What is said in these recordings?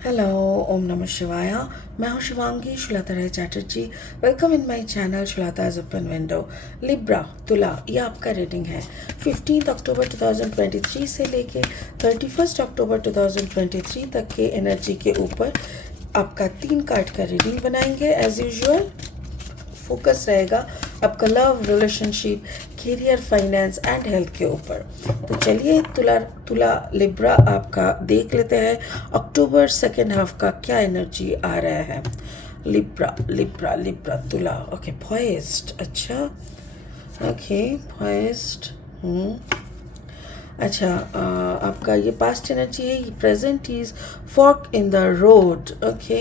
Hello, ओम नमः शिवाय। मैं हूँ Shivangi Shulata Rai Chatterjee. Welcome in my channel Shulata edge open window. Libra तुला, ये आपका रीडिंग है 15 अक्टूबर 2023 से लेके 31 अक्टूबर 2023 तक के एनर्जी के ऊपर आपका 3 कार्ड का रीडिंग बनाएंगे। एज यूजुअल फोकस रहेगा आपका love, relationship, career, finance and health के ऊपर। तो चलिए तुला तुला लिब्रा आपका देख लेते हैं अक्टूबर सेकेंड हाफ का क्या एनर्जी आ रहा है। लिब्रा लिब्रा लिब्रा तुला। Okay, poised. अच्छा, ओके, पॉइज्ड। अच्छा, आपका ये पास्ट एनर्जी है, ये present is fork in the road. Okay,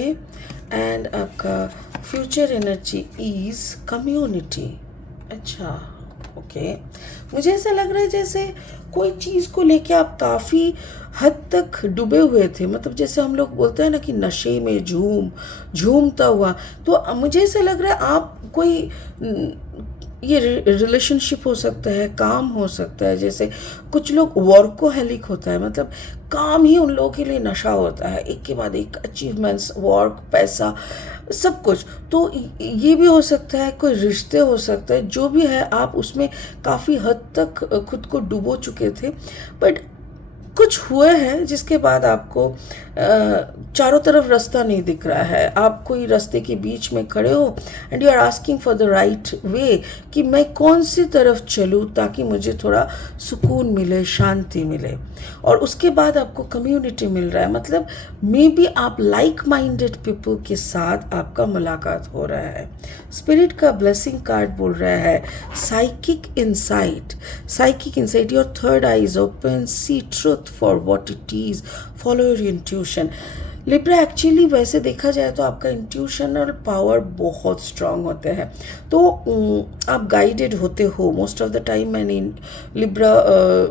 and आपका फ्यूचर एनर्जी इज कम्युनिटी। अच्छा, ओके, मुझे ऐसा लग रहा है जैसे कोई चीज़ को लेके आप काफ़ी हद तक डूबे हुए थे। मतलब जैसे हम लोग बोलते हैं ना कि नशे में झूमता हुआ। तो मुझे ऐसा लग रहा है आप कोई ये रिलेशनशिप हो सकता है, काम हो सकता है। जैसे कुछ लोग वर्कोहलिक होता है, मतलब काम ही उन लोगों के लिए नशा होता है, एक के बाद एक अचीवमेंट्स, वर्क, पैसा, सब कुछ। तो ये भी हो सकता है, कोई रिश्ते हो सकता है, जो भी है आप उसमें काफ़ी हद तक खुद को डुबो चुके थे। बट कुछ हुए हैं जिसके बाद आपको चारों तरफ रास्ता नहीं दिख रहा है। आप कोई रास्ते के बीच में खड़े हो and you are asking for the right way, कि मैं कौन सी तरफ चलूँ ताकि मुझे थोड़ा सुकून मिले, शांति मिले। और उसके बाद आपको कम्युनिटी मिल रहा है, मतलब मे बी आप लाइक माइंडेड पीपल के साथ आपका मुलाकात हो रहा है। स्पिरिट का ब्लेसिंग कार्ड बोल रहा है psychic insight. Psychic insight, your third eye is open, see truth for what it is, follow your intuition. Libra, actually वैसे देखा जाए तो आपका इंट्यूशनल पावर बहुत स्ट्रांग होते हैं। तो आप गाइडेड होते हो मोस्ट ऑफ द टाइम। मैंने लिब्रा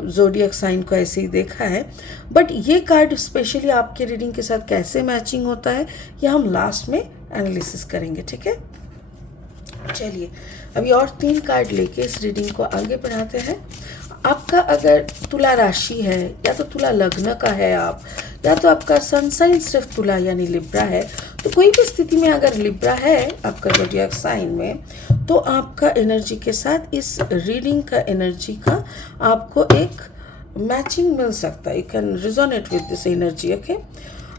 जोडियक साइन को ऐसे ही देखा है। बट ये कार्ड स्पेशली आपके रीडिंग के साथ कैसे मैचिंग होता है, ये हम लास्ट में एनालिसिस करेंगे, ठीक है। चलिए अभी और 3 कार्ड लेके इस रीडिंग को आगे बढ़ाते हैं। आपका अगर तुला राशि है, या तो तुला लग्न का है आप, या तो आपका सनसाइन सिर्फ तुला यानी लिब्रा है, तो कोई भी स्थिति में अगर लिब्रा है आपका ज़ोडिएक साइन में, तो आपका एनर्जी के साथ इस रीडिंग का एनर्जी का आपको एक मैचिंग मिल सकता है। You can resonate with this energy. Okay,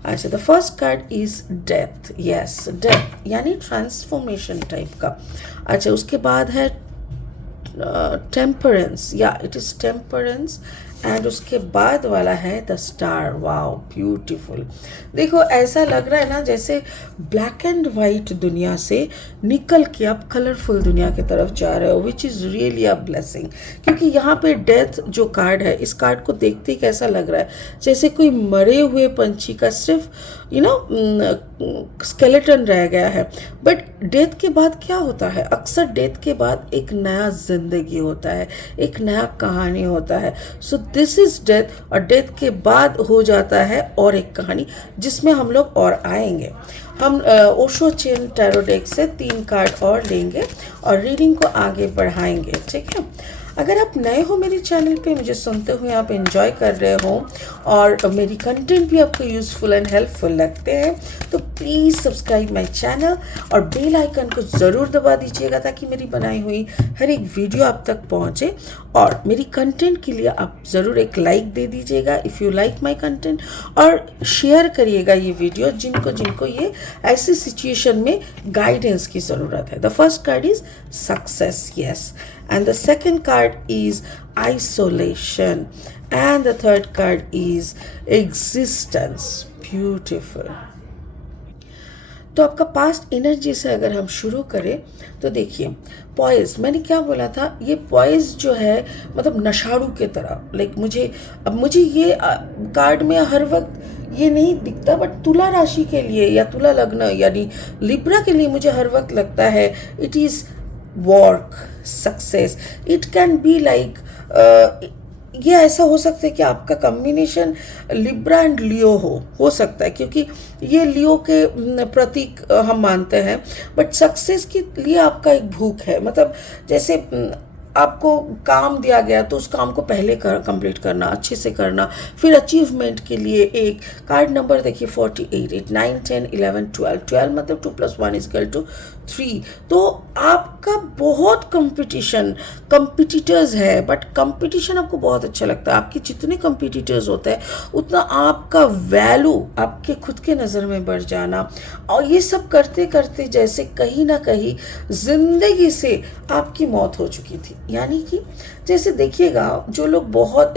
अच्छा, the first card is death. Yes, death यानी ट्रांसफॉर्मेशन टाइप का। अच्छा, उसके बाद है टेम्परेंस, या इट इज टेम्परेंस, एंड उसके बाद वाला है द स्टार। Wow, beautiful. देखो, ऐसा लग रहा है ना जैसे ब्लैक एंड वाइट दुनिया से निकल के आप कलरफुल दुनिया की तरफ जा रहे हो, which is really a blessing. क्योंकि यहाँ पे डेथ जो कार्ड है, इस कार्ड को देखते ही कैसा लग रहा है जैसे कोई मरे हुए पंछी का सिर्फ स्केलेटन रह गया है। बट डेथ के बाद क्या होता है, अक्सर डेथ के बाद एक नया जिंदगी होता है, एक नया कहानी होता है। सो दिस इज डेथ, और डेथ के बाद हो जाता है और एक कहानी जिसमें हम लोग और आएंगे। हम ओशो चेन टैरो डेक से 3 कार्ड और लेंगे और रीडिंग को आगे बढ़ाएंगे, ठीक है। अगर आप नए हो मेरे चैनल पे, मुझे सुनते हुए आप एंजॉय कर रहे हो और मेरी कंटेंट भी आपको यूज़फुल एंड हेल्पफुल लगते हैं, तो प्लीज़ सब्सक्राइब माय चैनल और बेल आइकन को ज़रूर दबा दीजिएगा ताकि मेरी बनाई हुई हर एक वीडियो आप तक पहुंचे। और मेरी कंटेंट के लिए आप ज़रूर एक लाइक दे दीजिएगा if you like my content, और शेयर करिएगा ये वीडियो जिनको जिनको ये ऐसी सिचुएशन में गाइडेंस की ज़रूरत है। The first card is success, yes, and the second card is isolation, and the third card is existence. Beautiful. तो आपका पास्ट एनर्जी से अगर हम शुरू करें तो देखिए, पॉइज, मैंने क्या बोला था, ये पॉइज जो है मतलब नशाड़ू के तरह। लाइक मुझे ये कार्ड में हर वक्त ये नहीं दिखता, बट तुला राशि के लिए या तुला लग्न यानी लिब्रा के लिए मुझे हर वक्त लगता है it is work, success. It can be like, ये ऐसा हो सकता है कि आपका कॉम्बिनेशन लिब्रा एंड लियो हो सकता है, क्योंकि ये लियो के प्रतीक हम मानते हैं। बट सक्सेस के लिए आपका एक भूख है, मतलब जैसे आपको काम दिया गया तो उस काम को पहले कंप्लीट करना, अच्छे से करना, फिर अचीवमेंट के लिए एक कार्ड नंबर देखिए 48, 8, 9, 10, 11, 12, 12 मतलब 2+1=3। तो आपका बहुत कंपिटिटर्स है, बट कंपटीशन आपको बहुत अच्छा लगता है। आपके जितने कंपिटिटर्स होते हैं उतना आपका वैल्यू, आपके खुद के नज़र में बढ़ जाना, और ये सब करते करते जैसे कहीं ना कहीं ज़िंदगी से आपकी मौत हो चुकी थी। यानी कि जैसे देखिएगा, जो लोग बहुत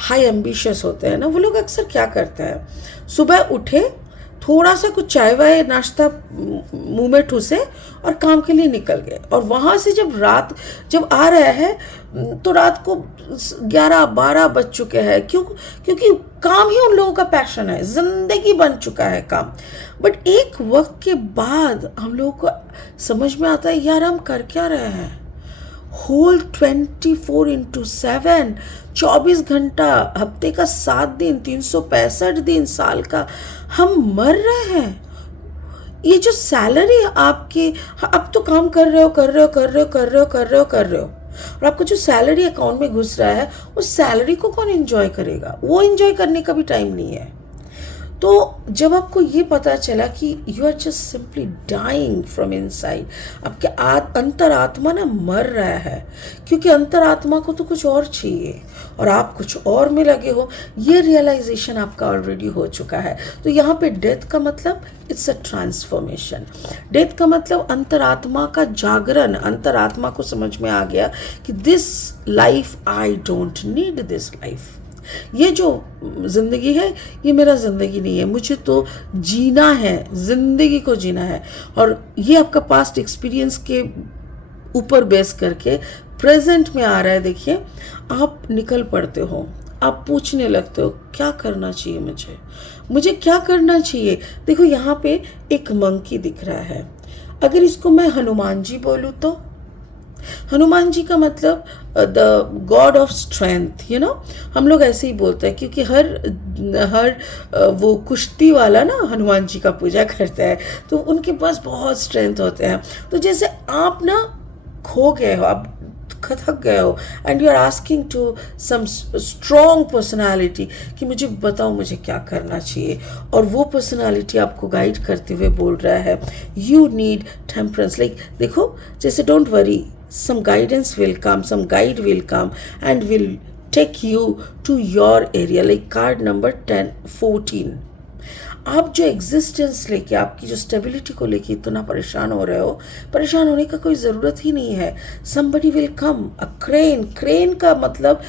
हाई एम्बिशियस होते हैं ना, वो लोग अक्सर क्या करते हैं, सुबह उठे, थोड़ा सा कुछ चाय वाय नाश्ता मुंह में ठूसे और काम के लिए निकल गए, और वहाँ से जब आ रहे हैं तो रात को 11-12 बज चुके हैं। क्योंकि काम ही उन लोगों का पैशन है, जिंदगी बन चुका है काम। बट एक वक्त के बाद हम लोगों को समझ में आता है, यार हम कर क्या रहे हैं। होल 24/7, 24 घंटा, हफ्ते का 7 दिन, 365 दिन साल का हम मर रहे हैं। ये जो सैलरी आपके, अब तो काम कर रहे हो, और आपको जो सैलरी अकाउंट में घुस रहा है, उस सैलरी को कौन एंजॉय करेगा? वो एंजॉय करने का भी टाइम नहीं है। तो जब आपको ये पता चला कि you are just simply dying from inside, आपके अंतरात्मा ना मर रहा है, क्योंकि अंतरात्मा को तो कुछ और चाहिए और आप कुछ और में लगे हो, ये रियलाइजेशन आपका ऑलरेडी हो चुका है। तो यहाँ पे डेथ का मतलब इट्स अ ट्रांसफॉर्मेशन। डेथ का मतलब अंतरात्मा का जागरण, अंतरात्मा को समझ में आ गया कि this life, I don't need this life. ये जो ज़िंदगी है ये मेरा ज़िंदगी नहीं है, मुझे तो जीना है, ज़िंदगी को जीना है। और ये आपका पास्ट एक्सपीरियंस के ऊपर बेस करके प्रेजेंट में आ रहा है। देखिए, आप निकल पड़ते हो, आप पूछने लगते हो क्या करना चाहिए, मुझे क्या करना चाहिए। देखो यहाँ पे एक मंकी दिख रहा है, अगर इसको मैं हनुमान जी बोलूँ तो हनुमान जी का मतलब द गॉड ऑफ स्ट्रेंथ, हम लोग ऐसे ही बोलते हैं, क्योंकि हर वो कुश्ती वाला ना हनुमान जी का पूजा करता है, तो उनके पास बहुत स्ट्रेंथ होते हैं। तो जैसे आप ना खो गए हो, आप थक गए हो, and you are asking to some strong personality कि मुझे बताओ मुझे क्या करना चाहिए, और वो पर्सनालिटी आपको गाइड करते हुए बोल रहा है यू नीड टेम्परेंस। लाइक देखो, जैसे don't worry, some guidance will come, some guide will come and will take you to your area, like card number 14। आप जो एग्जिस्टेंस लेके, आपकी जो स्टेबिलिटी को लेके इतना परेशान हो रहे हो, परेशान होने का कोई ज़रूरत ही नहीं है। somebody will come, a crane का मतलब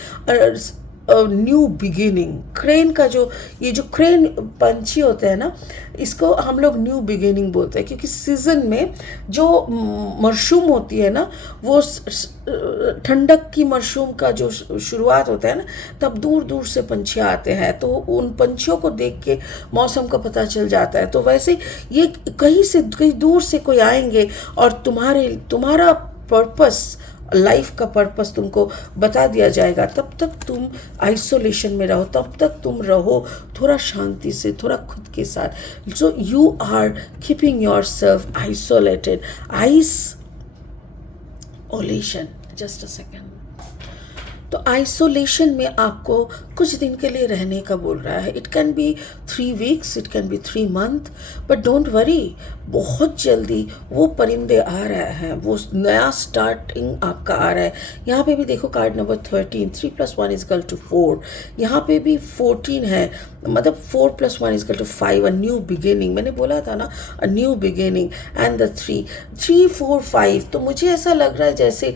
न्यू बिगिनिंग। क्रेन का ये जो क्रेन पंछी होते हैं ना, इसको हम लोग न्यू बिगिनिंग बोलते हैं, क्योंकि सीज़न में जो मशरूम होती है ना, वो ठंडक की मशरूम का जो शुरुआत होता है ना, तब दूर दूर से पंछी आते हैं, तो उन पंछियों को देख के मौसम का पता चल जाता है। तो वैसे ये कहीं दूर से कोई आएंगे और तुम्हारा पर्पस, लाइफ का पर्पस तुमको बता दिया जाएगा। तब तक तुम आइसोलेशन में रहो, तब तक तुम रहो थोड़ा शांति से, थोड़ा खुद के साथ। So you are keeping yourself isolated. Isolation, just a second. तो आइसोलेशन में आपको कुछ दिन के लिए रहने का बोल रहा है। It can be 3 weeks, it can be 3 months, but don't worry, बहुत जल्दी वो परिंदे आ रहे हैं, वो नया स्टार्टिंग आपका आ रहा है। यहाँ पे भी देखो कार्ड नंबर 13, 3+1=4। यहाँ पे भी 14 है, मतलब 4+1=5, अ न्यू बिगिनिंग। मैंने बोला था ना, a new beginning. And the 3, 4, 5। तो मुझे ऐसा लग रहा है जैसे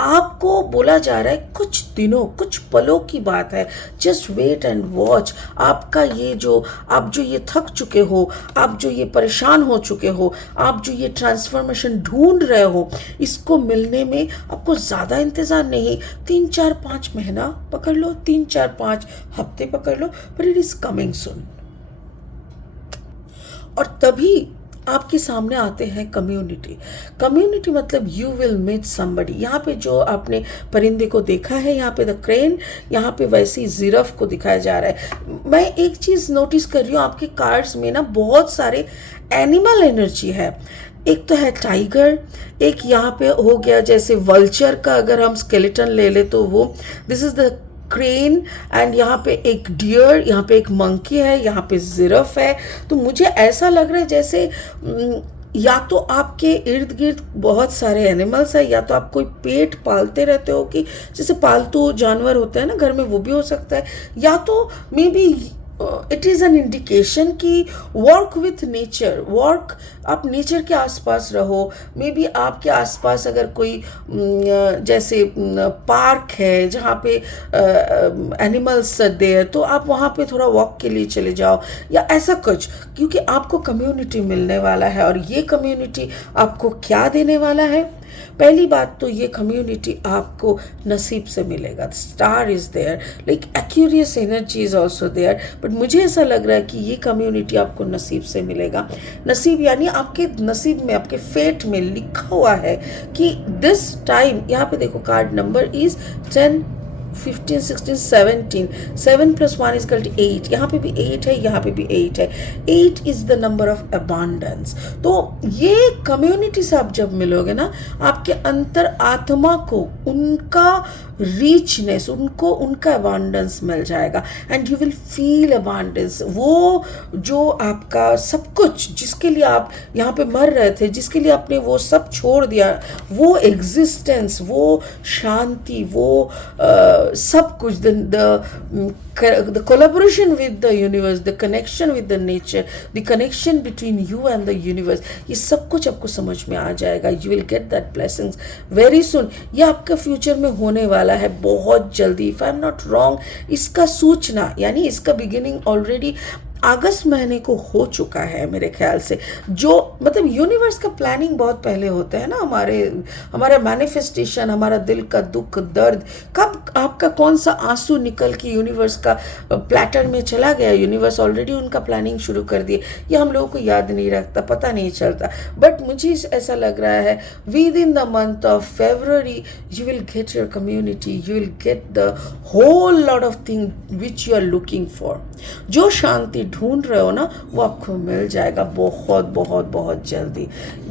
आपको बोला जा रहा है कुछ दिनों, कुछ पलों की बात है, जस्ट वेट एंड वॉच। आपका आप जो ये थक चुके हो, आप जो ये परेशान हो चुके हो, आप जो ये ट्रांसफॉर्मेशन ढूंढ रहे हो, इसको मिलने में आपको ज़्यादा इंतज़ार नहीं, 3-4-5 महीना पकड़ लो, 3-4-5 हफ्ते पकड़ लो, पर इट इज़ कमिंग सुन। और तभी आपके सामने आते हैं कम्युनिटी मतलब यू विल मीट समबडी। यहाँ पे जो आपने परिंदे को देखा है, यहाँ पे द क्रेन, यहाँ पे वैसे ही जिराफ को दिखाया जा रहा है। मैं एक चीज़ नोटिस कर रही हूँ, आपके कार्ड्स में ना बहुत सारे एनिमल एनर्जी है। एक तो है टाइगर, एक यहाँ पे हो गया जैसे वल्चर का अगर हम स्केलेटन ले ले तो वो this is the crane, and यहाँ पे एक डियर, यहाँ पे एक मंकी है, यहाँ पे जिरफ है। तो मुझे ऐसा लग रहा है जैसे या तो आपके इर्द गिर्द बहुत सारे एनिमल्स हैं, या तो आप कोई पेट पालते रहते हो कि जैसे पालतू जानवर होते हैं ना घर में, वो भी हो सकता है, या तो may be it is an indication कि वर्क विथ नेचर, वर्क आप नेचर के आसपास रहो। मे बी आपके आसपास अगर कोई जैसे पार्क है जहाँ पे एनिमल्स देयर, तो आप वहाँ पे थोड़ा वॉक के लिए चले जाओ या ऐसा कुछ, क्योंकि आपको कम्युनिटी मिलने वाला है। और ये कम्युनिटी आपको क्या देने वाला है? पहली बात तो ये कम्युनिटी आपको नसीब से मिलेगा। Star is there, like Aquarius energy is also there, but मुझे ऐसा लग रहा है कि ये कम्युनिटी आपको नसीब से मिलेगा। नसीब यानी आपके नसीब में, आपके फेट में लिखा हुआ है कि दिस टाइम, यहाँ पे देखो कार्ड नंबर इज 10, 15, 16, 17, 7 + 1 = 8, यहाँ पे भी 8 है, यहाँ पे भी 8 है। 8 is the number of abundance. तो ये कम्युनिटी से आप जब मिलोगे ना, आपके अंतर आत्मा को उनका रिचनेस, उनको उनका अबांडेंस मिल जाएगा, and you will feel abundance. वो जो आपका सब कुछ, जिसके लिए आप यहाँ पे मर रहे थे, जिसके लिए आपने वो सब छोड़ दिया, वो एग्जिस्टेंस, वो शांति, वो सब कुछ, the collaboration with the universe, the connection with the nature, the connection between you and the universe, ये सब कुछ आपको समझ में आ जाएगा। You will get that blessings very soon। ये आपका फ्यूचर में होने वाला है बहुत जल्दी। If I'm not wrong, इसका सूचना यानी इसका बिगिनिंग ऑलरेडी अगस्त महीने को हो चुका है मेरे ख्याल से। जो मतलब यूनिवर्स का प्लानिंग बहुत पहले होता है ना, हमारा मैनिफेस्टेशन, हमारा दिल का दुख दर्द, कब आपका कौन सा आंसू निकल के यूनिवर्स का प्लेटर में चला गया, यूनिवर्स ऑलरेडी उनका प्लानिंग शुरू कर दिए। ये हम लोगों को याद नहीं रखता, पता नहीं चलता, बट मुझे ऐसा लग रहा है with in the month of February you will get your community, you will get the whole lot of thing which you are looking for। जो शांति ढूंढ रहे हो ना, वो आपको मिल जाएगा बहुत बहुत बहुत जल्दी।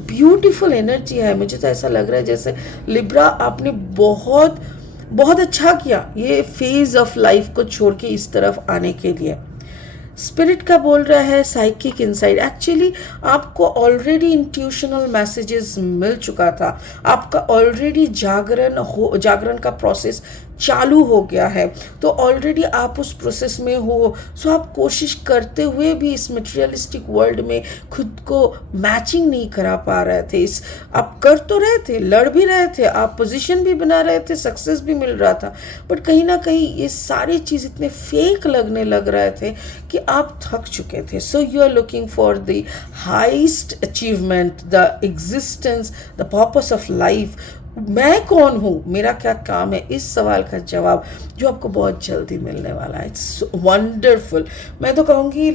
ब्यूटीफुल एनर्जी है। मुझे तो ऐसा लग रहा है जैसे लिब्रा आपने बहुत बहुत अच्छा किया ये फेज ऑफ लाइफ को छोड़ के इस तरफ आने के लिए। स्पिरिट का बोल रहा है साइकिक इनसाइट। एक्चुअली आपको ऑलरेडी इंट्यूशनल मैसेजेस मिल चुका था, आपका ऑलरेडी जागरण का प्रोसेस चालू हो गया है, तो ऑलरेडी आप उस प्रोसेस में हो। सो आप कोशिश करते हुए भी इस मटेरियलिस्टिक वर्ल्ड में खुद को मैचिंग नहीं करा पा रहे थे। आप कर तो रहे थे, लड़ भी रहे थे, आप पोजीशन भी बना रहे थे, सक्सेस भी मिल रहा था, बट कहीं ना कहीं ये सारी चीज़ इतने फेक लगने लग रहे थे कि आप थक चुके थे। So you are looking for the highest achievement, the existence, the purpose of life. मैं कौन हूँ, मेरा क्या काम है, इस सवाल का जवाब जो आपको बहुत जल्दी मिलने वाला है। It's wonderful. मैं तो कहूँगी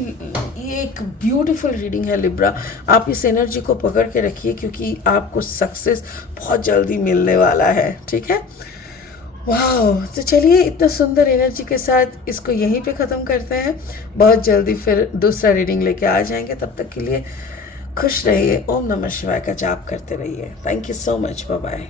ये एक ब्यूटीफुल रीडिंग है लिब्रा। आप इस एनर्जी को पकड़ के रखिए क्योंकि आपको सक्सेस बहुत जल्दी मिलने वाला है। ठीक है, वाह। तो चलिए इतना सुंदर एनर्जी के साथ इसको यहीं पे ख़त्म करते हैं। बहुत जल्दी फिर दूसरा रीडिंग लेके आ जाएंगे। तब तक के लिए खुश रहिए, ओम नमः शिवाय का जाप करते रहिए। Thank you so much, bye bye.